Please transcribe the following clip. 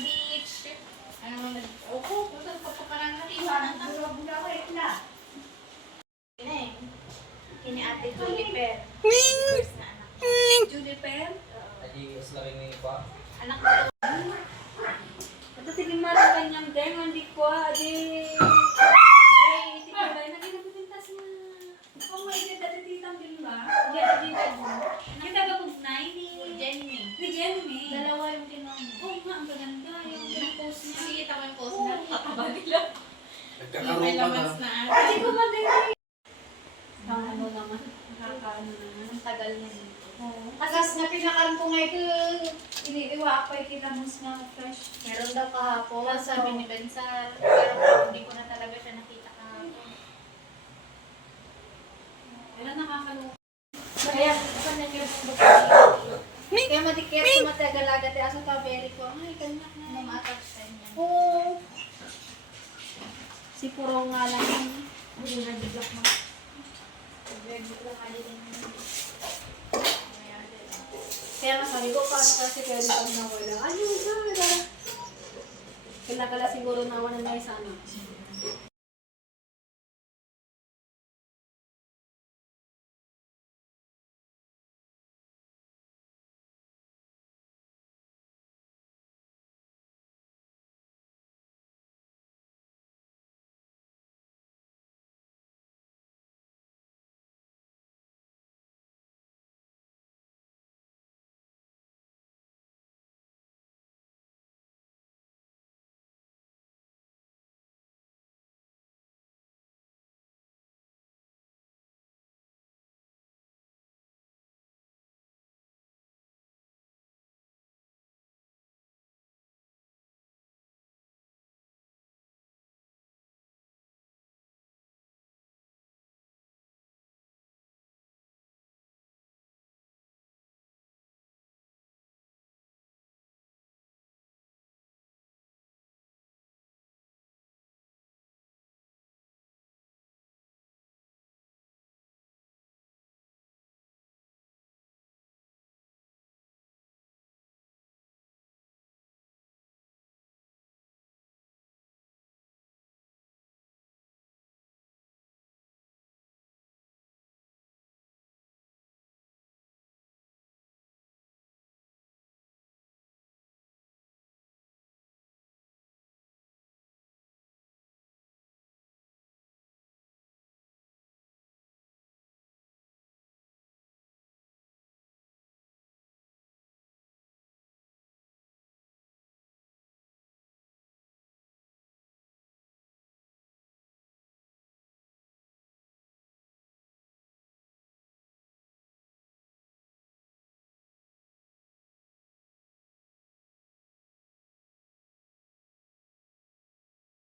beach. Ano man nag-upo, punta sa pagpaparang natin. Ang tulog na, wait na. Kini, kini ate Juniper. First na anak. Juniper? Adi, slabing mo pa. Anak ko. Ito, sige marang kanyang deng, hindi ko, ah, adi. Ang gaganda. Yung pinapost niya. Nakikita mo yung post na. Kakaba nila. Yung Nagkakaroon may ka na. lamas na. Hindi ko din. Ang ano naman, nakakaano naman. Ang tagal na dito. Alas na pinakain ko ngayon, iniiwa pa ikinamos nga fresh. Meron daw kahapon, sabi ni Bensal. Pero hindi ko na talaga siya nakita kahapon. Wala nakakaloka. Kaya, saan na yung bukod Kaya madikit ko matagalaga ti aso taberi ko. Ay, ganyak na. Mamatak sa inyo. Oo. Si Puro nga lang. Hindi na bigla mo. Bigla lang kali din. Kaya nga sabi ko, paano kasi kaya dito nawala? Ano ba? Kailan kala siguro nawalan na isa ano.